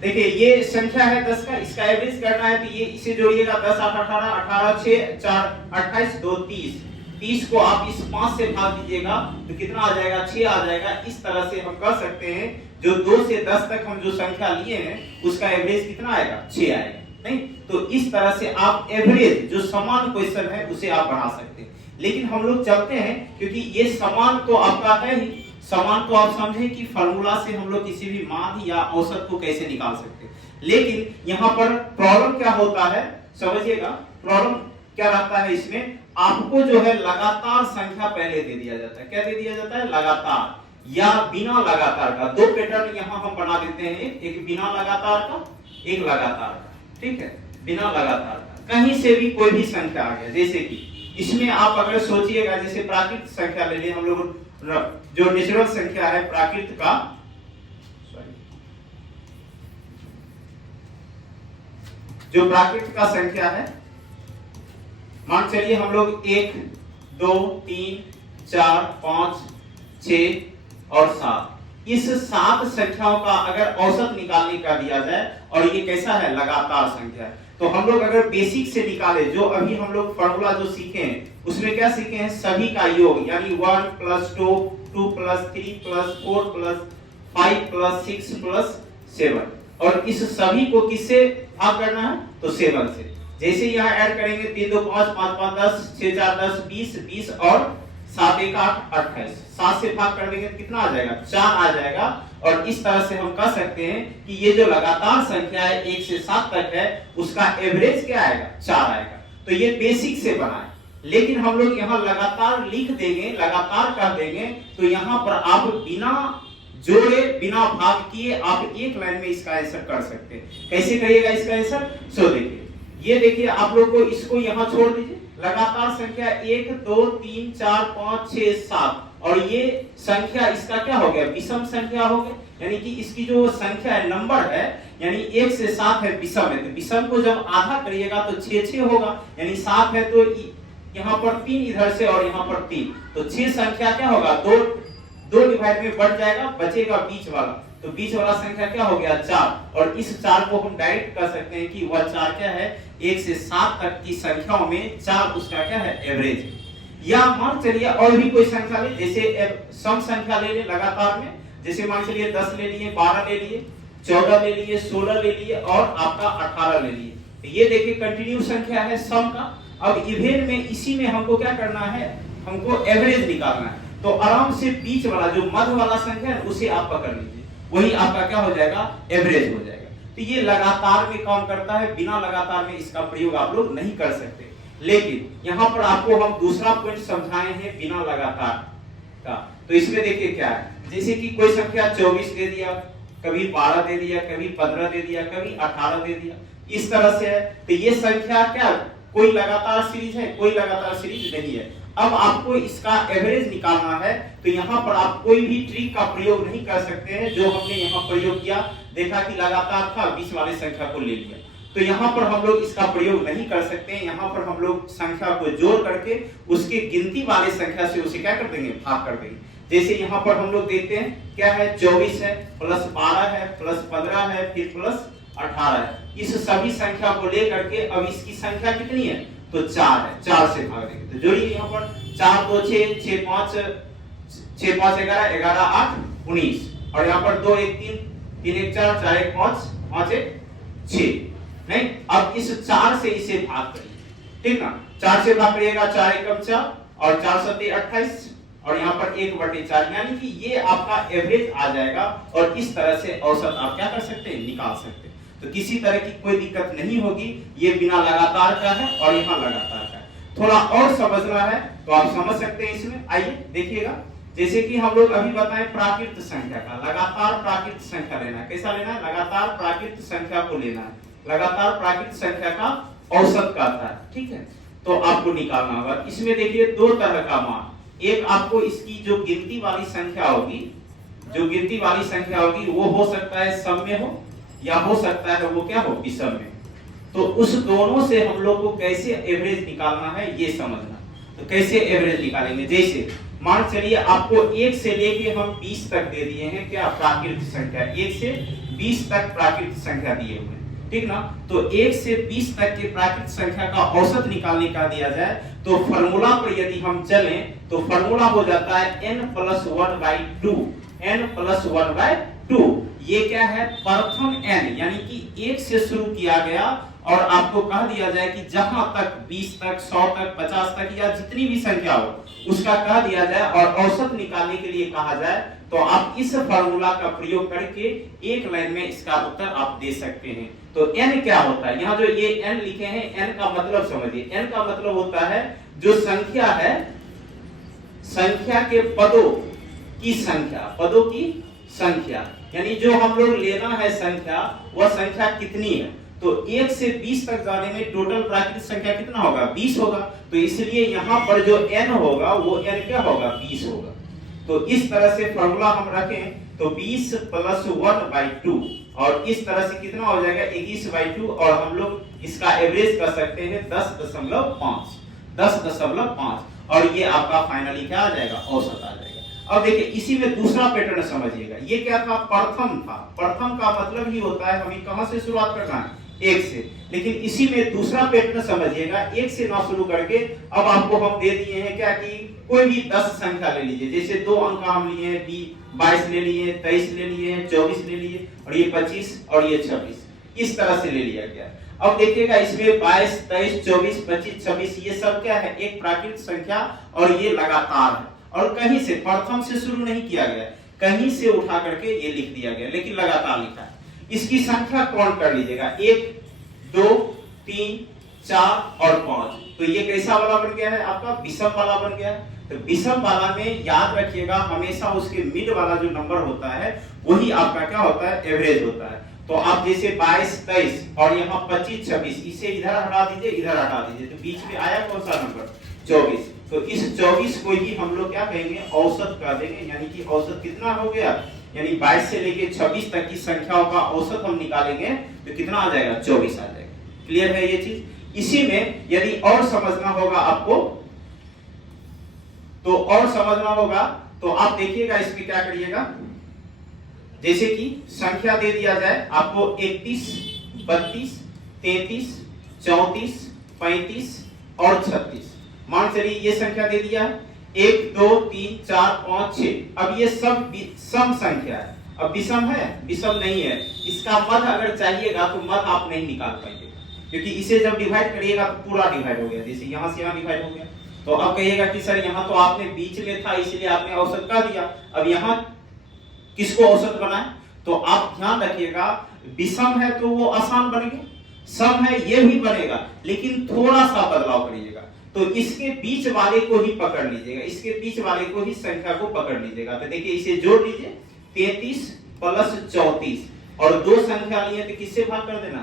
देखिए ये संख्या है 10 का, इसका एवरेज करना है तो ये इसे जोड़िएगा 10 8 18 18 6 4 28 2 30। 30 को आप इस 5 से भाग दीजिएगा तो कितना आ जाएगा, 6 आ जाएगा। इस तरह से हम कह सकते हैं जो 2 से 10 तक हम जो संख्या लिए हैं उसका एवरेज कितना आएगा, 6 आएगा। नहीं तो इस तरह से आप एवरेज जो समान क्वेश्चन है उसे आप बना सकते हैं। लेकिन हम लोग चलते हैं क्योंकि ये समान तो आपका है ही, समान तो आप समझे कि फार्मूला से हम लोग किसी भी मान या औसत को कैसे निकाल सकते हैं। लेकिन यहाँ पर प्रॉब्लम क्या होता है समझिएगा, प्रॉब्लम क्या रहता है इसमें, आपको जो है लगातार संख्या पहले दे दिया जाता है। क्या दे दिया जाता है, लगातार या बिना लगातार का। दो पैटर्न यहाँ हम बना देते हैं, एक बिना लगातार का, एक लगातार का। ठीक है, बिना लगातार का कहीं से भी कोई भी संख्या आ गया, जैसे कि इसमें आप अगर सोचिएगा जैसे प्राकृत संख्या ले लें हम लोग, जो नेचुरल संख्या है प्राकृत का, जो प्राकृत का संख्या है, मान चलिए हम लोग 1 2 3 4 5 6 और 7, इस 7 संख्याओं का अगर औसत निकालने का दिया जाए और ये कैसा है, लगातार संख्या है, तो हम लोग अगर बेसिक से निकाले, जो अभी हम लोग फॉर्मूला जो सीखे हैं उसमें क्या सीखे हैं, सभी का योग, यानी 1 + 2 2 + 3 + 4 + 5 + 6 + 7, और इस सभी को किससे भाग करना है, तो 7 से। जैसे यहाँ ऐड करेंगे 3 2 5 5 5 10 6 4 10 20 20 और 7 1 8 28, 7 से भाग कर देंगे कितना आ जाएगा, 4 आ जाएगा। और इस तरह से हम कह सकते हैं कि ये जो लगातार संख्या है 1 से 7 तक है उसका एवरेज क्या आएगा, 4 आएगा। तो ये बेसिक से बना है। लेकिन हम लोग यहाँ लगातार लिख देंगे, लगातार कर देंगे, तो यहाँ पर आप बिना जोड़े बिना भाग किए आप एक लाइन में इसका आंसर कर सकते हैं। कैसे करिएगा इसका आंसर, सो देखिए, ये देखिए आप लोग को इसको यहाँ छोड़ दीजिए, लगातार संख्या 1 2 3 4 5 6 7, और ये संख्या इसका क्या हो गया, विषम संख्या हो गया, यानी कि इसकी जो संख्या है नंबर है, यानी 1 से 7 है, विषम है, तो विषम को जब आधा करिएगा तो 6 6 होगा, यानी 7 है तो यहाँ पर 3 इधर से और यहाँ पर 3, तो 6 संख्या क्या होगा, 2 डिवाइड में बढ़ जाएगा, बचेगा बीच वाला, तो बीच वाला संख्या क्या हो गया, 4, और इस 4 को हम डायरेक्ट कर सकते हैं कि वह 4 क्या है, 1 से 7 तक की संख्याओं में 4 उसका क्या है, एवरेज। या मान चलिए और भी कोई संख्या ले, जैसे सम संख्या ले ले लगातार में, जैसे मान चलिए 10 ले लिए, 12 ले लिए, 14 ले लिए, 16 ले लिए और आपका 18 ले लिए, तो ये देखिए कंटिन्यू संख्या है सम का। अब इवेन में इसी में हमको क्या करना है, हमको एवरेज निकालना है, तो आराम से बीच वाला जो मध्य वाला संख्या है उसे आप पकड़ लीजिए, वही आपका क्या हो जाएगा, एवरेज हो जाएगा। तो ये लगातार में काम करता है, बिना लगातार में इसका प्रयोग आप लोग नहीं कर सकते। लेकिन यहाँ पर आपको हम दूसरा पॉइंट समझाए हैं बिना लगातार का, तो इसमें देखिए क्या है, जैसे कि कोई संख्या 24 दे दिया, कभी 12 दे दिया, कभी 15 दे दिया, कभी 18 दे दिया, इस तरह से है, तो ये संख्या क्या कोई लगातार सीरीज है, कोई लगातार सीरीज नहीं है। अब आपको इसका एवरेज निकालना है, तो यहाँ पर आप कोई भी ट्रिक का प्रयोग नहीं कर सकते हैं, जो हमने यहाँ प्रयोग किया, देखा कि लगातार था, बीच वाली संख्या को ले लिया, तो यहाँ पर हम लोग इसका प्रयोग नहीं कर सकते हैं। यहाँ पर हम लोग संख्या को जोड़ करके उसके गिनती वाले संख्या से उसे क्या कर देंगे, भाग कर देंगे। जैसे यहाँ पर हम लोग देखते हैं क्या है, 24 है, प्लस 12 है, प्लस 15 है, फिर प्लस 18 है, इस सभी संख्या को लेकर के अब इसकी संख्या कितनी है, तो 4 है, 4 से भाग देंगे, तो जोड़िए यहाँ पर 4 2 6 6 5 6 5 11 11 8 19, और यहाँ पर 2 1 3 3 1 4 4 1 5 5 1 6, नहीं, अब इस 4 से इसे भाग करिए, ठीक ना, 4 से भाग करिएगा, 4 1 4 और 4 7 28, और यहाँ पर 1/4, यानी कि ये आपका एवरेज आ जाएगा। और इस तरह से औसत आप क्या कर सकते हैं, निकाल सकते हैं। तो किसी तरह की कोई दिक्कत नहीं होगी, ये बिना लगातार का है और यहाँ लगातार का है। थोड़ा और समझना है तो आप समझ सकते हैं इसमें, आइए देखिएगा। जैसे कि हम लोग अभी बताएं प्राकृत संख्या का, लगातार प्राकृत संख्या लेना है, कैसा लेना है, लगातार प्राकृत संख्या को लेना है, लगातार प्राकृत संख्या का औसत का आता है, ठीक है, तो आपको निकालना होगा। इसमें देखिए 2 तरह का मान, एक आपको इसकी जो गिनती वाली संख्या होगी, जो गिनती वाली संख्या होगी वो हो सकता है सम में हो, या हो सकता है वो क्या हो, विषम में। तो उस दोनों से हम लोग को कैसे एवरेज निकालना है ये समझना। तो कैसे एवरेज निकालेंगे, जैसे मान चलिए आपको 1 से लेके हम 20 तक दे दिए हैं, क्या प्राकृत संख्या 1 से 20 तक प्राकृतिक संख्या दिए हुए हैं, ठीक ना। तो 1 से 20 तक के प्राकृतिक संख्या का औसत निकालने का दिया जाए तो फॉर्मूला पर यदि हम चलें तो फॉर्मूला हो जाता है n+1/2, n+1/2। ये क्या है, प्रथम n, यानी कि 1 से शुरू किया गया और आपको कह दिया जाए कि जहां तक 20 तक 100 तक 50 तक या जितनी भी संख्या हो उसका कह दिया जाए और औसत निकालने के लिए कहा जाए, तो आप इस फार्मूला का प्रयोग करके एक लाइन में इसका उत्तर आप दे सकते हैं। तो n क्या होता है, यहाँ जो ये n लिखे हैं, n का मतलब समझिए। n का मतलब होता है जो संख्या है, संख्या के पदों की संख्या, पदों की संख्या, यानी जो हम लोग लेना है संख्या, वह संख्या कितनी है। तो 1 से 20 तक जाने में टोटल प्राकृतिक संख्या कितना होगा, 20 होगा। तो इसलिए यहाँ पर जो n होगा वो n क्या होगा, 20 होगा। तो इस तरह से फॉर्मूला हम रखें तो 20 + 1/2 और इस तरह से कितना हो जाएगा, 21/2 और हम लोग इसका एवरेज कर सकते हैं 10.5, 10.5 और ये आपका फाइनली क्या आ जाएगा, औसत आ जाएगा। अब देखिए इसी में दूसरा पैटर्न समझिएगा। ये क्या था, प्रथम था। प्रथम का मतलब ही होता है हमें कहां से शुरुआत करना है, 1 से। लेकिन इसी में दूसरा पैटर्न समझिएगा, 1 से ना शुरू करके अब आपको हम दे दिए हैं क्या कि कोई भी 10 संख्या ले लीजिए। जैसे 2 अंक हम लिए हैं, 22 ले लिए, 23 ले लिए, 24 ले लिए और ये 25 और ये 26, इस तरह से ले लिया गया। अब देखिएगा इसमें 22, 23, 24, 25, 26 ये सब क्या है, एक प्राकृतिक संख्या और ये लगातार है और कहीं से प्रथम से शुरू नहीं किया गया, कहीं से उठा करके ये लिख दिया गया, लेकिन लगातार लिखा है। इसकी संख्या काउंट कर लीजिएगा, 1, 2, 3, 4 और 5। तो ये कैसा वाला बन गया है, आपका विषम वाला बन गया है। तो विषम वाला में याद रखिएगा हमेशा उसके मिड वाला जो नंबर होता है वही आपका क्या होता है, एवरेज होता है। तो आप जैसे 22, 23 और यहाँ 25, 26 इसे इधर हटा दीजिए, इधर हटा दीजिए, तो बीच में आया कौन सा नंबर, 24। तो इस 24 को ही हम लोग क्या कहेंगे, औसत कर देंगे। यानी कि औसत कितना हो गया, यानी 22 से लेके 26 तक की संख्याओं का औसत हम निकालेंगे तो कितना आ जाएगा, 24 आ जाएगा। क्लियर है ये चीज। इसी में यदि और समझना होगा आपको तो आप देखिएगा इसमें क्या करिएगा। जैसे कि संख्या दे दिया जाए आपको 31, 32, 33, 34, 35 और 36। मान चलिए ये संख्या दे दिया है 1, 2, 3, 4, 5, 6। अब ये सब सम संख्या है। अब विषम है, विषम नहीं है। इसका मध्य अगर चाहिएगा तो मध्य आप नहीं निकाल पाएंगे, क्योंकि इसे जब डिवाइड करिएगा तो पूरा डिवाइड हो गया। जैसे यहाँ से यहाँ डिवाइड हो गया तो अब कहिएगा कि सर यहाँ तो आपने बीच में था इसलिए आपने औसत कर दिया, अब यहाँ किसको औसत बनाए। तो आप ध्यान रखिएगा, विषम है तो वो आसान बनेगा, सम है ये भी बनेगा, लेकिन थोड़ा सा बदलाव करिएगा। तो इसके बीच वाले को ही पकड़ लीजिएगा, इसके बीच वाले को ही संख्या को पकड़ लीजिएगा। तो देखिए इसे जोड़ लीजिए, 33 + 34 और 2 संख्या लिए तो किससे भाग कर देना,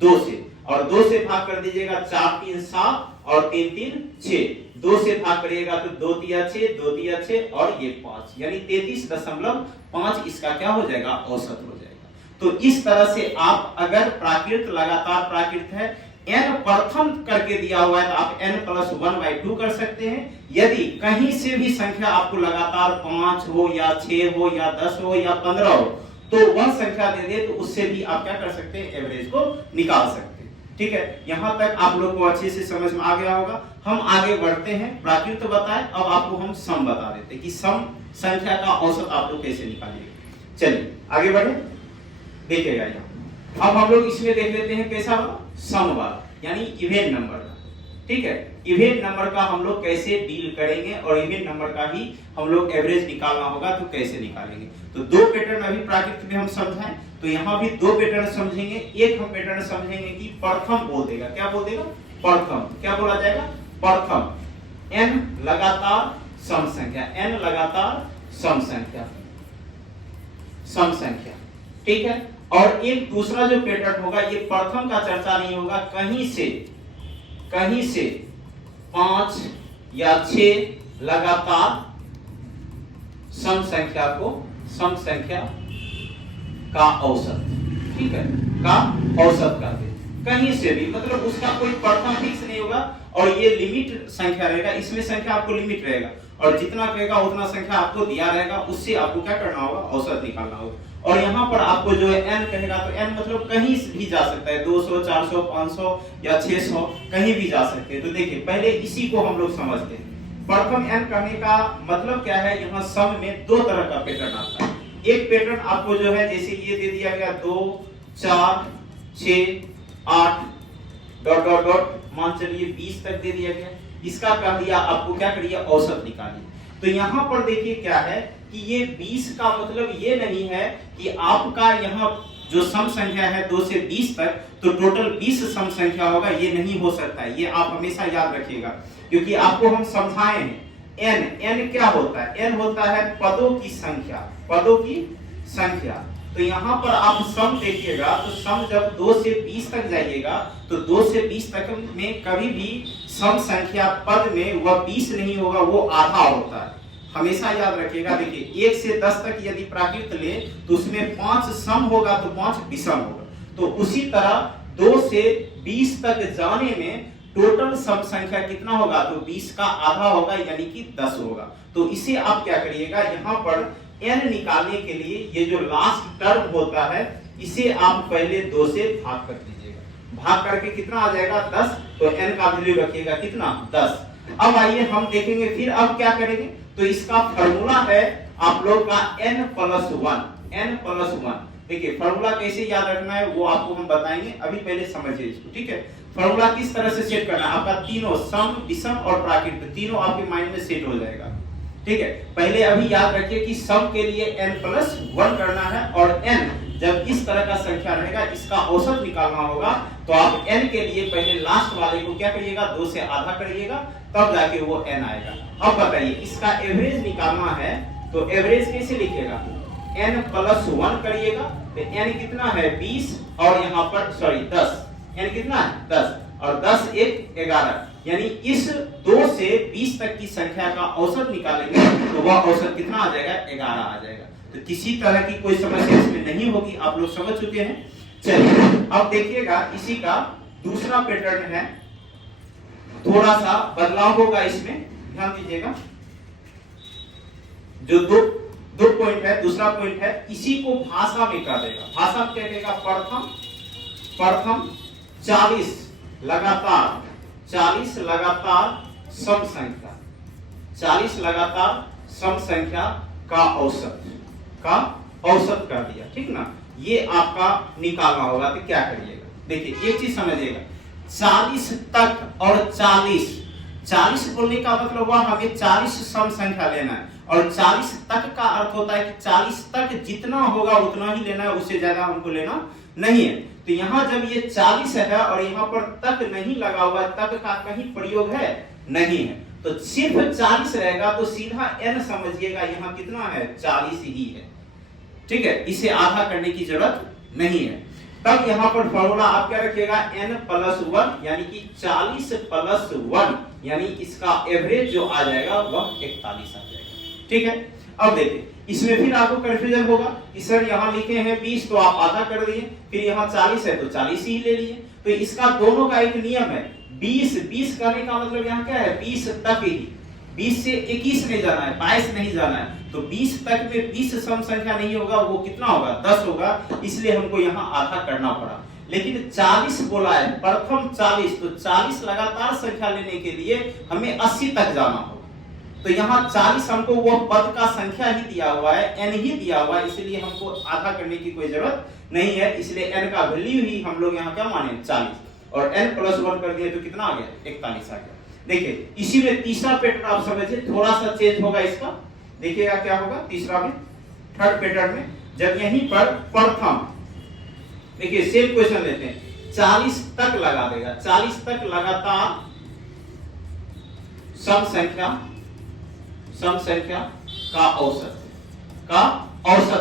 2 से, और 2 से भाग कर दीजिएगा, 4, 3, 7 और 3, 3, 6। 2 से भाग करिएगा तो 2 तिया 6, 2 तिया 6 और ये 5, यानी 33.5 इसका क्या हो जाएगा, औसत हो जाएगा। तो इस तरह से आप अगर प्राकृत लगातार प्राकृत है, n प्रथम करके दिया हुआ है तो आप n+1/2 कर सकते हैं। यदि कहीं से भी संख्या आपको लगातार 5 हो या 6 हो या 10 हो या 15 हो तो वह संख्या दे दे तो उससे भी आप क्या कर सकते हैं, एवरेज को निकाल सकते हैं। ठीक है, यहां तक आप लोग को अच्छे से समझ में आ गया होगा। हम आगे बढ़ते हैं, प्राकृत बताएं, अब आपको हम सम बता देते हैं कि सम संख्या का औसत आप लोग कैसे निकालेंगे। चलिए आगे बढ़े, देखिएगा यहाँ अब हम लोग इसमें देख लेते हैं कैसा वाला, सम वाला, यानी इवेन नंबर का। ठीक है, इवेन नंबर का हम लोग कैसे डील करेंगे और इवेन नंबर का ही हम लोग एवरेज निकालना होगा तो कैसे निकालेंगे। तो 2 पैटर्न अभी प्राकृत में हम समझाएं, तो यहाँ भी 2 पैटर्न समझेंगे। एक हम पैटर्न समझेंगे कि प्रथम बोल देगा, क्या बोल देगा, प्रथम। क्या बोला जाएगा, प्रथम। n लगातार सम संख्या, n लगातार सम संख्या, सम संख्या। ठीक है, और एक दूसरा जो पैटर्न होगा, ये प्रथम का चर्चा नहीं होगा, कहीं से 5 या 6 लगातार सम संख्या को, सम संख्या का औसत, ठीक है, का औसत कर दे कहीं से भी, मतलब उसका कोई प्रथम फिक्स नहीं होगा और ये लिमिट संख्या रहेगा, इसमें संख्या आपको लिमिट रहेगा और जितना कहेगा उतना संख्या आपको दिया रहेगा, उससे आपको क्या करना होगा, औसत निकालना होगा। और यहाँ पर आपको जो है n कहेगा तो n मतलब कहीं भी जा सकता है, 200, 400, 500 या 600 कहीं भी जा सकते हैं। तो देखिए पहले इसी को हम लोग समझते हैं। प्रथम n कहने का मतलब क्या है, यहाँ सम में दो तरह का पैटर्न आता है। एक पैटर्न आपको जो है जैसे ये दे दिया गया 2, 4, 6, 8 डॉट डॉट डॉट मान चलिए 20 तक दे दिया गया। इसका कह दिया आपको क्या करिए, औसत निकालिए। तो यहाँ पर देखिए क्या है कि ये 20 का मतलब ये नहीं है कि आपका यहाँ जो सम संख्या है 2 से 20 तक तो टोटल 20 सम संख्या होगा, ये नहीं हो सकता है। ये आप हमेशा याद रखिएगा, क्योंकि आपको हम समझाए हैं n क्या होता है, n होता है पदों की संख्या, पदों की संख्या। तो यहाँ पर आप सम देखिएगा तो सम जब 2 से 20 तक जाइएगा तो 2 से 20 तक में कभी भी सम संख्या पद में वह 20 नहीं होगा, वो आधा होता है, हमेशा याद रखिएगा। देखिए 1 से 10 तक यदि प्राकृत ले तो उसमें 5 सम होगा तो 5 विषम होगा। तो उसी तरह 2 से 20 तक जाने में टोटल सम संख्या कितना होगा, तो 20 का आधा होगा यानी कि 10 होगा। तो इसे आप क्या करिएगा, यहाँ पर n निकालने के लिए ये जो लास्ट टर्म होता है इसे आप पहले 2 से भाग कर दीजिएगा। भाग करके कितना आ जाएगा, 10। तो n का वैल्यू रखिएगा कितना, 10। अब आइए हम देखेंगे फिर अब क्या करेंगे। तो इसका फॉर्मूला है आप लोग का n+1। देखिए फॉर्मूला कैसे याद रखना है वो आपको हम बताएंगे, अभी पहले समझिए इसको, ठीक है। फॉर्मूला किस तरह से सेट करना है, आपका तीनों सम, विषम और प्राकृत तीनों आपके माइंड में सेट हो जाएगा, ठीक है। पहले अभी याद रखिए कि सम के लिए n+1 करना है और n जब इस तरह का संख्या रहेगा इसका औसत निकालना होगा। तो आप n के लिए पहले लास्ट वाले को क्या करिएगा, 2 से आधा करिएगा, तब जाके वो n आएगा। अब बताइए इसका एवरेज निकालना है तो एवरेज कैसे लिखिएगा, n+1 करिएगा तो n कितना है 20 और यहाँ पर सॉरी 10, n कितना है 10 और 10 एक 11, यानी इस 2 से 20 तक की संख्या का औसत निकालेंगे तो वह औसत कितना आ जाएगा, 11 आ जाएगा। तो किसी तरह की कोई समस्या इसमें नहीं होगी, आप लोग समझ चुके हैं। चलिए अब देखिएगा इसी का दूसरा पैटर्न है, थोड़ा सा बदलाव होगा इसमें, ध्यान दीजिएगा। जो दो पॉइंट है, दूसरा पॉइंट है इसी को भाषा में कर देगा। भाषा में क्या देगा, प्रथम 40 लगातार सम संख्या, 40 लगातार सम संख्या का औसत कर दिया, ठीक ना। ये आपका निकालना होगा तो क्या करिएगा, देखिए एक चीज समझिएगा, 40 तक और 40 बोलने का मतलब हुआ हमें 40 सम संख्या लेना है और 40 तक का अर्थ होता है कि 40 तक जितना होगा उतना ही लेना है, उससे ज्यादा हमको लेना नहीं है। तो यहाँ जब ये 40 है और यहाँ पर तक नहीं लगा हुआ है, तक का कहीं प्रयोग है नहीं है, तो सिर्फ 40 रहेगा तो सीधा n समझिएगा यहाँ कितना है, 40 ही है, ठीक है। इसे आधा करने की जरूरत नहीं है। तब यहाँ पर फॉर्मूला आप क्या रखिएगा, n+1 यानी कि 40+1 यानी इसका एवरेज जो आ जाएगा वह 41 आ जाएगा, ठीक है। अब देखिए इसमें फिर आपको कंफ्यूजन होगा कि सर यहाँ लिखे हैं 20 तो आप आधा कर दिए, फिर यहाँ 40 है तो 40 ही ले लिए। तो इसका दोनों का एक नियम है, 20 करने का मतलब यहाँ क्या है, 20 तक ही, 20 से 21 नहीं जाना है, 22 नहीं जाना है। तो 20 तक में 20 सम संख्या नहीं होगा, वो कितना होगा, 10 होगा, इसलिए हमको यहाँ आधा करना पड़ा। लेकिन 40 बोला है, प्रथम 40, तो 40 लगातार संख्या लेने के लिए हमें 80 तक जाना होगा। तो यहाँ 40 हमको वो पद का संख्या ही दिया हुआ है, n ही दिया हुआ है, इसलिए हमको आधा करने की कोई जरूरत नहीं है। इसलिए n का वैल्यू ही हम लोग यहाँ क्या माने, 40 और n+1 कर दिए तो कितना आ गया, 41 आ गया। देखिए इसी में तीसरा पैटर्न आप समझिए, थोड़ा सा चेंज होगा इसका, देखिएगा क्या होगा तीसरा में, थर्ड पैटर्न में। जब यहीं पर प्रथम, देखिए सेम क्वेश्चन लेते हैं, 40 तक लगा देगा, 40 तक लगातार सम संख्या का औसत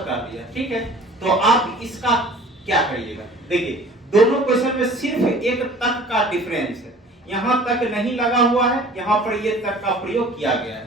कर दिया, ठीक है। तो आप इसका क्या करिएगा, देखिए दोनों क्वेश्चन में सिर्फ एक तक का डिफरेंस है, यहाँ तक नहीं लगा हुआ है, यहाँ पर ये तक का प्रयोग किया गया है,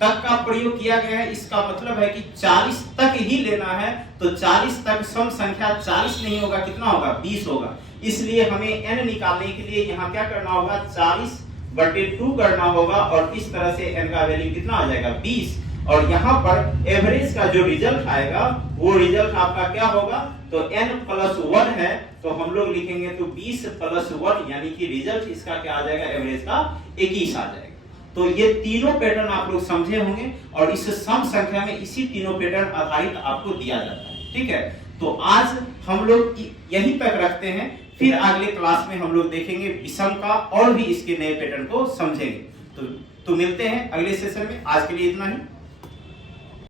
तक का प्रयोग किया गया है। इसका मतलब है कि 40 तक ही लेना है, तो 40 तक सम संख्या 40 नहीं होगा, कितना होगा, 20 होगा। इसलिए हमें n निकालने के लिए यहाँ क्या करना होगा, 40/2 करना होगा और इस तरह से n का वैल्यू कितना आ जाएगा, 20। और यहाँ पर एवरेज का जो रिजल्ट आएगा वो रिजल्ट आपका क्या होगा, तो n+1 है तो हम लोग लिखेंगे तो 20+1 यानी कि रिजल्ट इसका क्या आ जाएगा, एवरेज का 21 आ जाएगा। तो ये तीनों पैटर्न आप लोग समझे होंगे और इस सम संख्या में इसी तीनों पैटर्न आधारित आपको दिया जाता है। ठीक है, तो आज हम लोग यहीं तक रखते हैं, फिर अगले क्लास में हम लोग देखेंगे विषम का और भी इसके नए पैटर्न को समझेंगे। तो मिलते हैं अगले सेशन में, आज के लिए इतना ही।